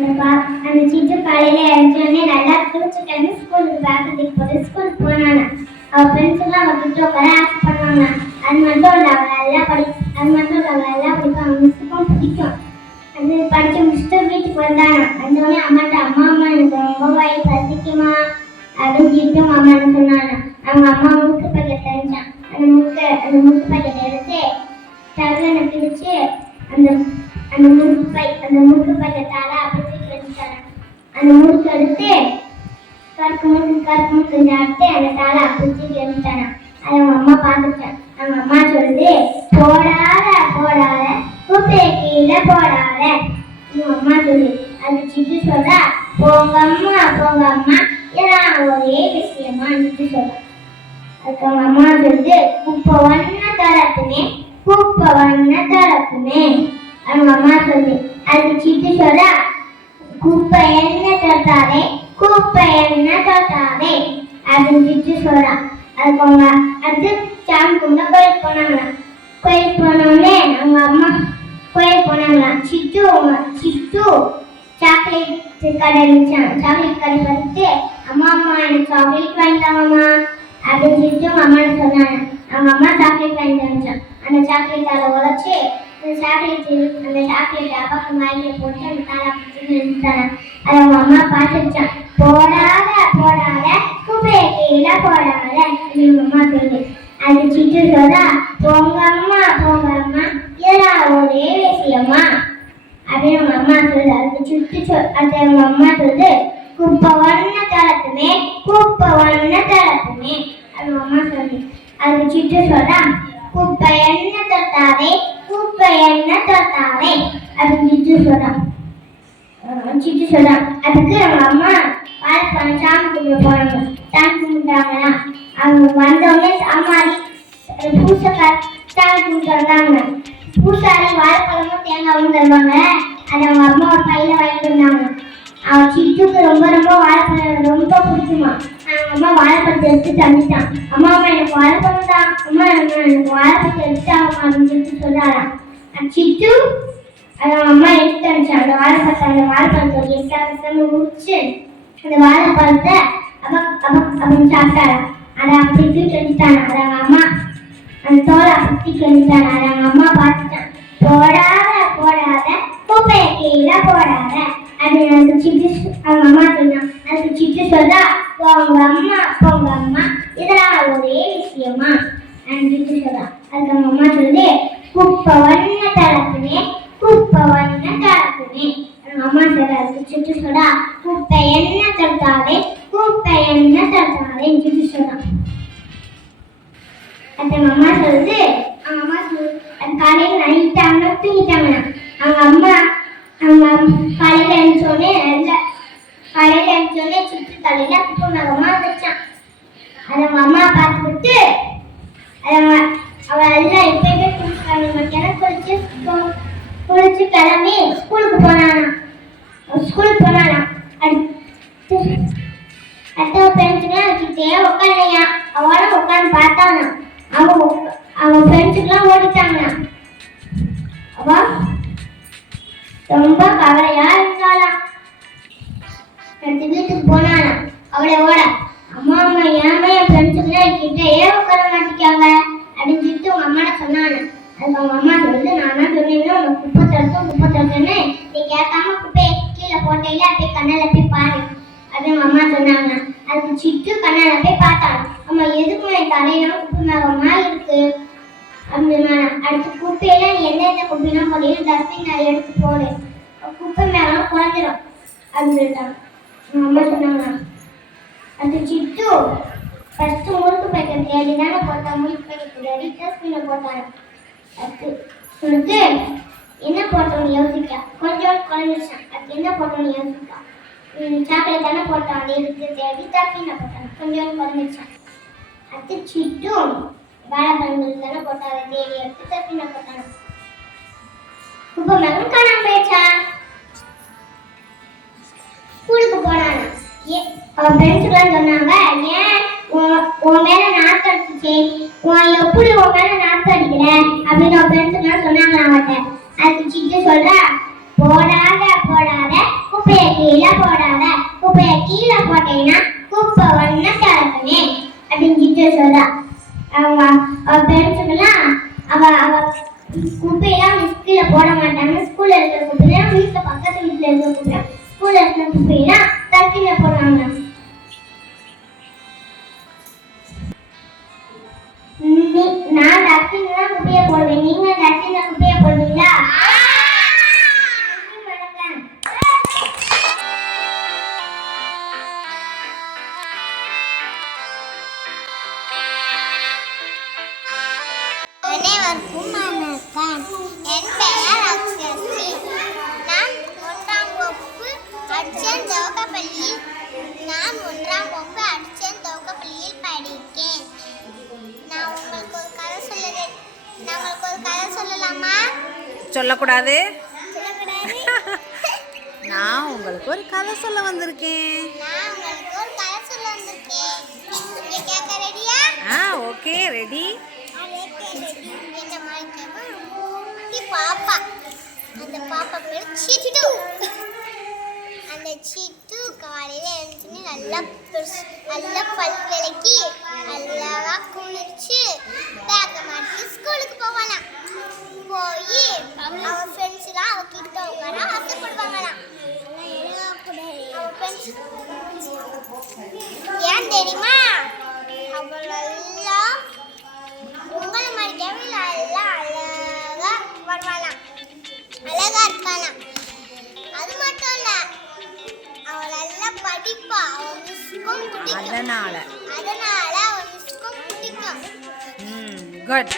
அந்த அந்த சிட்டு காலையில இறஞ்சோடனே நல்லா குளிச்சு கிளம்பி ஸ்கூலுக்கு பேக் தூக்கி போட்டு ஸ்கூலுக்கு போனானா அவ ஃப்ரெண்ட்ஸ்லாம் அவ கிட்ட உட்கார ஆசை பண்ணுவாங்க அது மட்டும் இல்லை அவள் நல்லா படி அது மட்டும் இல்லை அவள் நல்லா படிக்கும் அவங்க மிஸ்ஸுக்கும் பிடிக்கும். அது படிச்சு முடிச்சுட்டு வீட்டுக்கு வந்தானா. வந்தோடனே அம்மாட்ட அம்மா அம்மா எனக்கு ரொம்ப வாய் பசிக்குமா? அப்படின்னு சொல்லிட்டு மாமான்னு சொன்னானா. அவங்க அம்மா முறுக்கு பாக்கெட் தெரிஞ்சான் அந்த முறுக்கு அந்த முறுக்கு பாக்கெட் எடுத்து தகவலை பிடிச்சு அந்த அந்த முறுக்கு பை அந்த முறுக்கு பாக்கெட்டால அப்படி அந்த முறுக்கு எடுத்து கருக்கு முறுக்கு கருக்கு முறுக்கு கொஞ்சம் அந்த தாளை அப்படி தூக்கி அதை அவங்க அம்மா பார்த்துட்டேன் அவங்க அம்மா சொல்லுது போடாத போடாத குப்பையை கீழே போடாத. உங்க அம்மா சொல்லு அது சிட்டு சொல்றா போங்க அம்மா போங்க அம்மா. எல்லாம் ஒரே விஷயமா சிட்டு சொல்றா. அதுக்கு அவங்க அம்மா சொல்லுது குப்பை ஒன்ன தரத்துமே குப்பை ஒன்ன தரத்துமே அவங்க அம்மா சொல்லு அதுக்கு சிட்டு சொல்றா குப்பை என்ன தட்டாதே குப்பை என்ன தட்டாதே அப்படின்னு சிட்டு சொல்றா அதுக்கு அவங்க அடுத்து சாமி கும்பிட கோயிலுக்கு போனாங்களாம் கோயிலுக்கு போனோடனே அவங்க அம்மா கோயிலுக்கு போனாங்களாம் சிட்டு அவங்க- சிட்டு சாக்லேட் கடை இருந்துச்சான் சாக்லேட் கடை பார்த்து அம்மா அம்மா எனக்கு சாக்லேட் வாங்கிட்டாங்கம்மா அப்படின்னு சொல்லிட்டு அவங்க அம்மா சொன்னாங்க அவங்க அம்மா சாக்லேட் வாங்கிட்டு தந்துச்சான் அந்த சாக்லேட் அதை உழைச்சி அந்த சாக்லேட் அந்த சாக்லேட் அப்பாக்கு வாயில போட்டு அந்த தாளை பிடிச்சி நிறுத்தாங்க அதை அவங்க அம்மா பார்த்துச்சான் போடாத போடாத குப்பையை கீழே போடாத அப்படின்னு அம்மா சொல்லு அது சிட்டு சொல்றா போங்க அம்மா போங்க அம்மா இதெல்லாம் ஒரே விஷயமா? அப்படின்னு அவங்க அம்மா சொல்லுது. அதுக்கு சுட்டு சொல் அது அவங்க அம்மா சொல்லுது குப்பை ஒன்ன தளத்துமே குப்பை ஒன்ன தளத்துமே அது அம்மா சொல்லு அதுக்கு சுட்டு சொல்றா குப்பை என்ன தொட்டாதே என்ன தொட்டாதே அப்படின்னு சிட்டு சொல்றான் அஹ் சிட்டு அதுக்கு அவங்க அம்மா வாழைப்பழம் சாமி கும்பிட போறாங்க. சாமி கும்பிட்டாங்களா அவங்க வந்தவங்க அம்மா பூசக்காய் சாமி கும்பிட்டு வந்தாங்க. பூசாரி வாழைப்பழமும் தேங்காவும் தருவாங்க. அதை அவங்க அம்மா ஒரு பையில வாங்கிட்டு வந்தாங்க. அவன் சிட்டுக்கு ரொம்ப ரொம்ப வாழைப்பழம் ரொம்ப பிடிக்குமா. அவங்க அம்மா வாழைப்பழத்தை எடுத்து தந்துட்டான் அம்மா அம்மா எனக்கு வாழைப்பழம் தான். அம்மா அம்மா, எனக்கு வாழைப்பழத்தை எடுத்தாங்க அப்படின்னு சொல்லிட்டு சொல்றாராம் அந்த சிட்டு அது அவங்க அம்மா எடுத்து அனுப்பிச்சு அந்த வாழைப்பழத்தை அந்த வாழைப்பழத்தை எட்டாவது முடிச்சு அந்த வாழைப்பழத்தை அவ அவ அப்படின்னு சாப்பிட்டாராம் அதை அப்படி தூக்கி வச்சுட்டாங்க. அதை அம்மா அந்த தோலை அப்படி தூக்கி வச்சுட்டாங்க. அதை அந்த அம்மா சொல்லுது அவங்க அம்மா சொல்லு காலையில் நைட்டாங்க தூங்கிட்டாங்க அவங்க அம்மா அவங்க காலையில் காலையில எழுந்தோடனே காலையில் காலையில எழுந்தோடனே சுற்றி தலையில குப்பை அம்மா வச்சான் அதை அவங்க அம்மா பார்த்துக்கிட்டு அதை அவ- எல்லாம் எப்பயுமே குளிச்சுக்காங்க மத்தியானம் குளிச்சு குளிச்சு கிளம்பி ஸ்கூலுக்கு போனானா ஸ்கூலுக்கு போனானா அடுத்து அடுத்த ஃப்ரெண்ட்ஸுக்கெல்லாம் வச்சுக்கிட்டே உட்காந்துயா அம்மா அம்மா ஏமா என் ஃப்ரெண்ட்ஸுக்குலாம் கிட்டேயே உட்கார மாட்டிக்காங்க அப்படின்னு சொல்லிட்டு உங்க அம்மா சொன்னாங்க. அதுக்கு அவங்க அம்மா சொல்லுது நான் தான் சொன்னீங்கன்னா உங்க குப்பை தடுத்தோம் குப்பை தடுத்தோன்னு நீ கேட்காம குப்பையை கீழே போட்டையில அப்படியே கண்ணில் போய் பாரு. அப்படின்னு உங்க அம்மா சொன்னாங்க. அதுக்கு சிட்டு கண்ணால போய் பார்த்தாங்க. அம்மா எதுக்கு என் தலையில குப்பை மேகமா இருக்கு? அப்படின்னா அடுத்து குப்பையெல்லாம் நீ எந்தெந்த குப்பையெல்லாம் போடையும் டஸ்ட்பின் அதை எடுத்து போடு. குப்பை மேகம் குறைஞ்சிரும் அப்படின்னு சொல்லிட்டாங்க. உங்க அம்மா சொன்னாங்க. அது சிட்டு ஃபர்ஸ்ட் முறுக்கு பேக்கெட் ஏழு தானே போட்டான் முறுக்கு பேக்கெட் தேடி டஸ்ட்பின்ல போட்டாங்க அது சொல்லிட்டு என்ன போட்டோம்னு யோசிக்க. கொஞ்சம் குறைஞ்சிருச்சான் அதுக்கு என்ன போட்டோம்னு யோசிக்கா. சாக்லேட் தானே போட்டான். அது எடுத்து தேடி டஸ்ட்பின்ல போட்டான். கொஞ்சம் குறைஞ்சிருச்சான் அது சிட்டும் வாழைப்பழங்கள் தானே போட்டாங்க தேடி எடுத்து டஸ்ட்பின்ல போட்டாங்க இப்போ மகன் காணாமல் போயிடுச்சா? ஸ்கூலுக்கு போனானா? அவன் ஃப்ரெண்ட்ஸுக்கெல்லாம் சொன்னாங்க ஏன்? உன் உன் மேல நாத்து அடிச்சுச்சு. உன் எப்படி உன் மேல நாத்து அடிக்கிற? அப்படின்னு அவன் ஃப்ரெண்ட்ஸுக்கெல்லாம் சொன்னாங்க அவன்கிட்ட. அதுக்கு சிட்டு சொல்றா போடாத போடாத. குப்பையை கீழே போடாத. குப்பைய கீழே போட்டேன்னா குப்பை ஒன்னா திறக்குமே அப்படின்னு டீச்சர் சொல்றா. அவங்க அவ பெருசுக்கெல்லாம் அவ அவ குப்பையெல்லாம் மிஸ் போட மாட்டாங்க. ஸ்கூல்ல இருக்கிற குப்பையெல்லாம் வீட்டுல பக்கத்து வீட்டுல இருக்கிற குப்பையெல்லாம் ஸ்கூல்ல இருக்கிற குப்பையெல்லாம் தட்டில போடுறாங்க அட்சன் துவக்கப்பள்ளியில் நான் ஒன்றாம் வகுப்பு அட்சன் துவக்கப்பள்ளியில் படிக்கிறேன் நான் உங்களுக்கு ஒரு கதை சொல்லுறேன் நான் உங்களுக்கு ஒரு கதை சொல்லலாமா சொல்லக்கூடாது நான் உங்களுக்கு ஒரு கதை சொல்ல வந்திருக்கேன் நான் உங்களுக்கு ஒரு கதை சொல்ல வந்திருக்கேன் நீங்க கேட்க ரெடியா ஆ ஓகே ரெடி மாதிரி பாப்பா அந்த பாப்பா பேர் சீட்டு வச்சுட்டு காலையில் காலையில எழுந்துன்னு நல்லா பெருசு நல்லா பல் விளக்கி நல்லா குளிச்சு பேக்க மாட்டி ஸ்கூலுக்கு போவானா. போய் அவன் ஃப்ரெண்ட்ஸ்லாம் அவ கிட்ட உட்கார ஆசைப்படுவாங்களாம் ஏன் தெரியுமா? அவள் நல்லா உங்களை மாதிரி நல்லா அழகா வருவாளாம் அழகா இருப்பாளாம் அதனால. அதனால குட்